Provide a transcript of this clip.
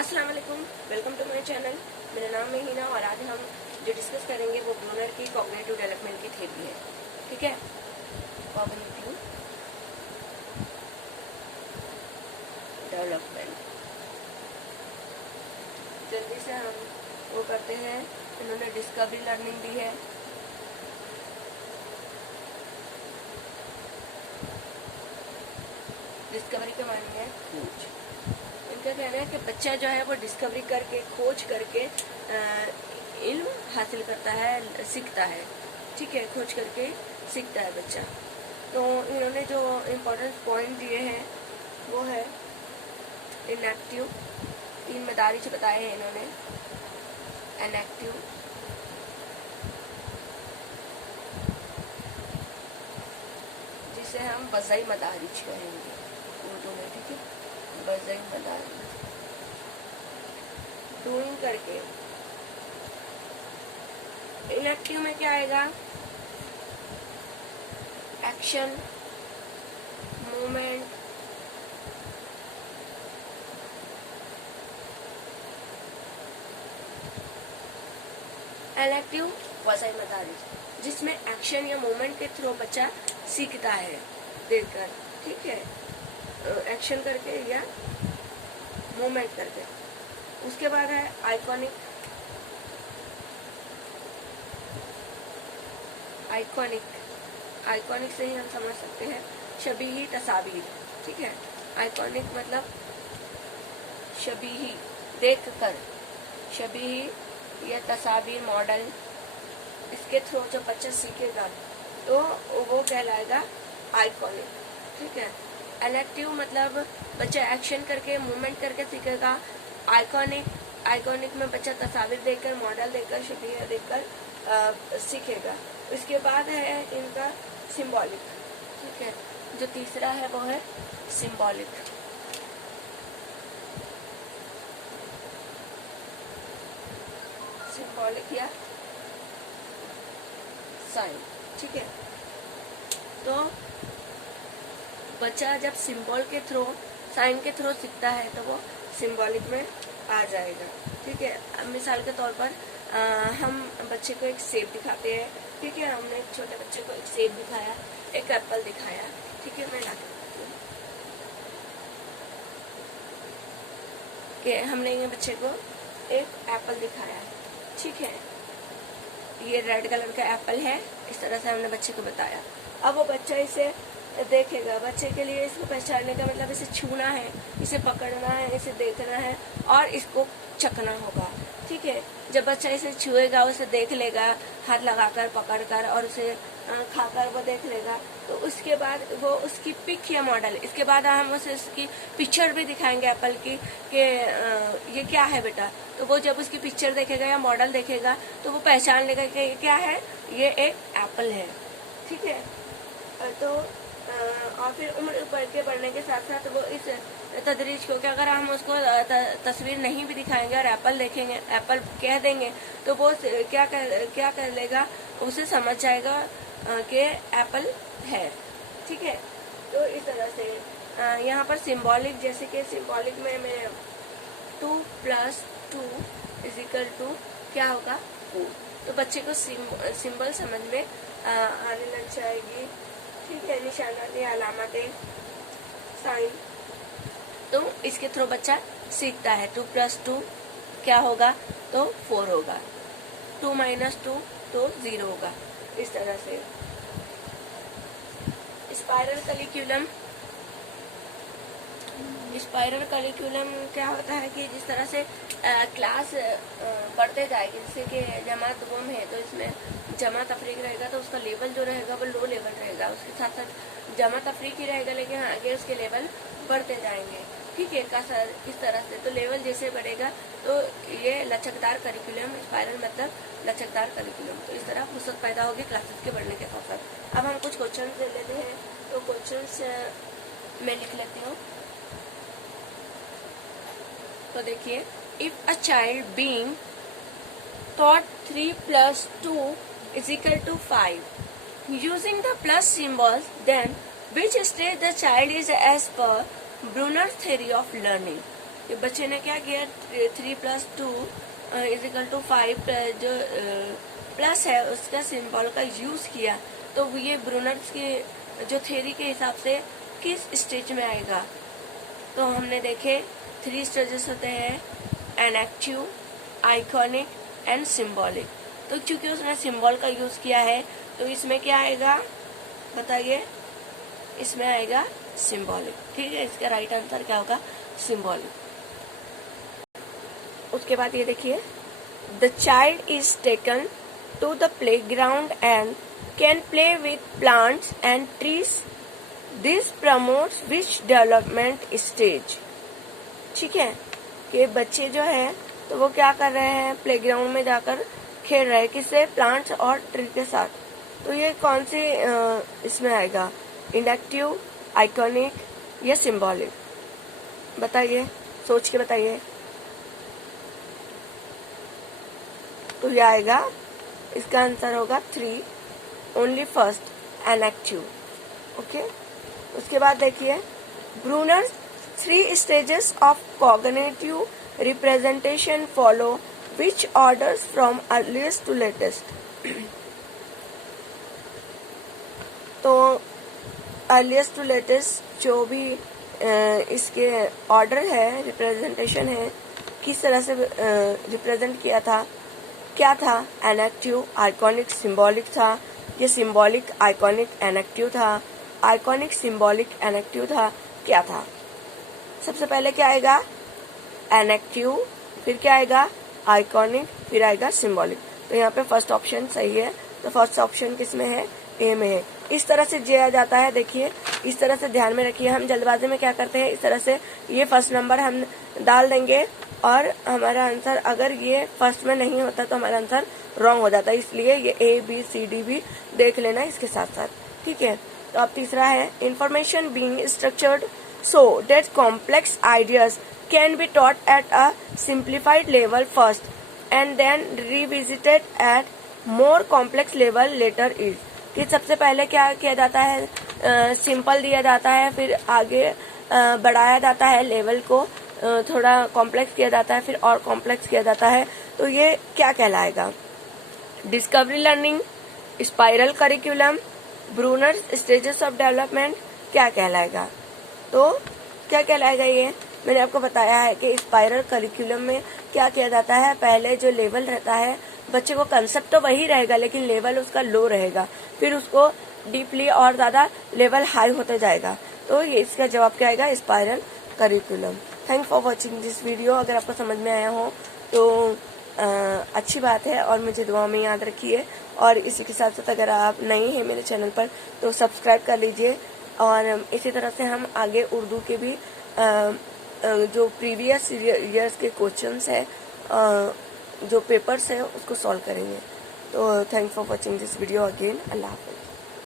अस्सलाम वालेकुम, welcome to my channel. मेरा नाम है हिना और आज हम जो डिस्कस करेंगे वो ब्रूनर की कॉग्निटिव डेवलपमेंट की थ्योरी है। ठीक है, कॉग्निटिव डेवलपमेंट। जल्दी से हम वो करते हैं। इन्होंने डिस्कवरी लर्निंग दी है। डिस्कवरी के मायने है खोज। इनका कहना है कि बच्चा जो है वो डिस्कवरी करके खोज करके इल्म हासिल करता है, सीखता है। ठीक है, खोज करके सीखता है बच्चा। तो इन्होंने जो इम्पोर्टेंट पॉइंट दिए हैं वो है इनएक्टिव, 3 मदारिज बताए हैं इन्होंने। इनएक्टिव, जिसे हम वज़ई मदारिज कहेंगे उर्दू में। ठीक है, वज़ई मदारिज। डूइंग करके। इनएक्टिव में क्या आएगा? एक्शन, मूवमेंट, इनएक्टिव वज़ई मदारिज, जिसमें एक्शन या मूवमेंट के थ्रू बच्चा सीखता है देखकर। ठीक है, एक्शन करके या मूवमेंट करके। उसके बाद है आइकॉनिक। आइकॉनिक से ही हम समझ सकते हैं शबीही तस्वीर। ठीक है, आइकॉनिक मतलब शबीही, देख कर। शबीही या तस्वीर, मॉडल, इसके थ्रू जब बच्चा सीखेगा तो वो कहलाएगा आइकॉनिक। ठीक है, इनएक्टिव मतलब बच्चा एक्शन करके मूवमेंट करके सीखेगा। आइकॉनिक में बच्चा तस्वीर देखकर, मॉडल देखकर, शबीह देखकर सीखेगा। उसके बाद है इनका सिंबॉलिक। ठीक है, जो तीसरा है वो है सिंबॉलिक। सिंबॉलिक या साइन। ठीक है, तो बच्चा जब सिंबल के थ्रू, साइन के थ्रू सीखता है तो वो सिंबॉलिक में आ जाएगा। ठीक है, मिसाल के तौर पर हम बच्चे को एक सेब दिखाते हैं। ठीक है, हमने एक छोटे बच्चे को एक सेब दिखाया, एक एप्पल दिखाया। ठीक है, मैं लाके बताती हूँ कि हमने ये बच्चे को एक एप्पल दिखाया। ठीक है, ये रेड कलर का एप्पल है, इस तरह से हमने बच्चे को बताया। अब वो बच्चा इसे देखेगा। बच्चे के लिए इसको पहचानने का मतलब इसे छूना है, इसे पकड़ना है, इसे देखना है और इसको चखना होगा। ठीक है, जब बच्चा इसे छुएगा, उसे देख लेगा, हाथ लगाकर, पकड़कर, और उसे खाकर वो देख लेगा, तो उसके बाद वो उसकी पिक या मॉडल, इसके बाद हम उसे उसकी पिक्चर भी दिखाएंगे एप्पल की कि ये क्या है बेटा। तो वो जब उसकी पिक्चर देखेगा या मॉडल देखेगा तो वो पहचान लेगा कि ये क्या है, ये एक एप्पल है। ठीक है, तो और फिर उम्र बढ़ने के साथ साथ वो इस तदरीज को, कि अगर हम उसको तस्वीर नहीं भी दिखाएंगे और एप्पल देखेंगे, एप्पल कह देंगे, तो वो क्या कर लेगा, उसे समझ जाएगा कि एप्पल है। ठीक है, तो इस तरह से यहाँ पर सिंबॉलिक, जैसे कि सिंबॉलिक में मैं 2 + 2 = क्या होगा, 4। तो बच्चे को सिंबल समझ में आने लग जाएगी। ठीक है, निशानातें, अलामतें, साइन, तो इसके थ्रू बच्चा सीखता है। 2 + 2 क्या होगा, तो 4 होगा। 2 - 2 तो 0 होगा। इस तरह से स्पाइरल करिकुलम क्या होता है कि जिस तरह से क्लास बढ़ते जाएगी, जैसे कि जमात गुम है तो इसमें जमा तफरीक रहेगा तो उसका लेवल जो रहेगा वो लो लेवल रहेगा। उसके साथ साथ जमा तफरीक ही रहेगा, लेकिन आगे उसके लेवल बढ़ते जाएंगे। ठीक है, इस तरह से तो लेवल जैसे बढ़ेगा तो ये लचकदार करिकुलम, स्पाइरल मतलब लचकदार करिकुलम। तो इस तरह फुर्सत पैदा होगी क्लासेस के बढ़ने के साथ साथ। अब हम कुछ क्वेश्चन ले लेते हैं, तो क्वेश्चन मैं लिख लेती हूँ। तो देखिए, if a child being taught 3 + 2 = 5 using the plus symbols, then which stage the child is as per Brunner's theory of learning? कि बच्चे ने क्या किया, 3 + 2 = 5 जो प्लस है उसका सिंबल का यूज किया। तो ये ब्रूनर्स के जो थ्योरी के हिसाब से किस स्टेज में आएगा। तो हमने देखे 3 स्टेजेस होते हैं, एनेक्टिव, आइकॉनिक एंड सिंबॉलिक। तो चूंकि उसने सिंबल का यूज किया है तो इसमें क्या आएगा बताइए, इसमें आएगा सिंबॉलिक। ठीक है, इसका राइट आंसर क्या होगा, सिंबॉलिक। उसके बाद ये देखिए, the child is taken to the playground and can play with plants and trees, this promotes which development stage. ठीक है, कि बच्चे जो है तो वो क्या कर रहे हैं, प्लेग्राउंड में जाकर खेल रहे हैं, किससे, प्लांट्स और ट्री के साथ। तो ये कौन सी इसमें आएगा, इंडक्टिव, आइकॉनिक या सिंबॉलिक, बताइए, सोच के बताइए। तो ये आएगा, इसका आंसर होगा 3, ओनली फर्स्ट, एनेक्टिव। ओके, उसके बाद देखिए, Bruner's 3 stages of cognitive representation follow which orders from earliest to latest. तो अर्लीस्ट टू लेटेस्ट जो भी इसके ऑर्डर है, रिप्रेजेंटेशन है, किस तरह से रिप्रेजेंट किया था, क्या था, एनेक्टिव, आइकॉनिक, सिंबॉलिक था, ये सिंबॉलिक, आइकॉनिक, एनेक्टिव था, आइकॉनिक, सिंबॉलिक, एनेक्टिव था, क्या था। सबसे पहले क्या आएगा, एनेक्टिव, फिर क्या आएगा, आइकॉनिक, फिर आएगा सिंबॉलिक। तो यहाँ पे फर्स्ट ऑप्शन सही है, तो फर्स्ट ऑप्शन किस में है, ए में है। इस तरह से दिया जाता है, देखिए इस तरह से ध्यान में रखिए। हम जल्दबाजी में क्या करते हैं, इस तरह से ये फर्स्ट नंबर हम डाल देंगे और हमारा आंसर अगर ये फर्स्ट में नहीं होता तो हमारा आंसर रॉन्ग हो जाता है। इसलिए ये ए बी सी डी भी देख लेना इसके साथ साथ। ठीक है, तो अब तीसरा है, information being structured so that complex ideas can be taught at a simplified level first and then revisited at more complex level later is। कि सबसे पहले क्या किया जाता है, सिंपल दिया जाता है, फिर आगे बढ़ाया जाता है, लेवल को थोड़ा कॉम्प्लेक्स किया जाता है, फिर और कॉम्प्लेक्स किया जाता है। तो ये क्या कहलाएगा, discovery learning, spiral curriculum, Bruner stages of development, क्या कहलाएगा। तो क्या कहलाएगा, ये मैंने आपको बताया है कि स्पाइरल करिकुलम में क्या किया जाता है, पहले जो लेवल रहता है बच्चे को कंसेप्ट तो वही रहेगा लेकिन लेवल उसका लो रहेगा, फिर उसको डीपली और ज्यादा लेवल हाई होते जाएगा। तो ये इसका जवाब क्या आएगा, spiral curriculum. Thank for watching this video. अगर आपको समझ में आया हो तो अच्छी बात है और मुझे दुआ में याद रखिए। और इसी के साथ साथ अगर आप नए हैं मेरे चैनल पर तो सब्सक्राइब कर लीजिए। और इसी तरह से हम आगे उर्दू के भी जो प्रीवियस ईयर्स के क्वेश्चंस है, जो पेपर्स है उसको सॉल्व करेंगे। तो thanks for watching this video again. अल्लाह हाफ़िज़।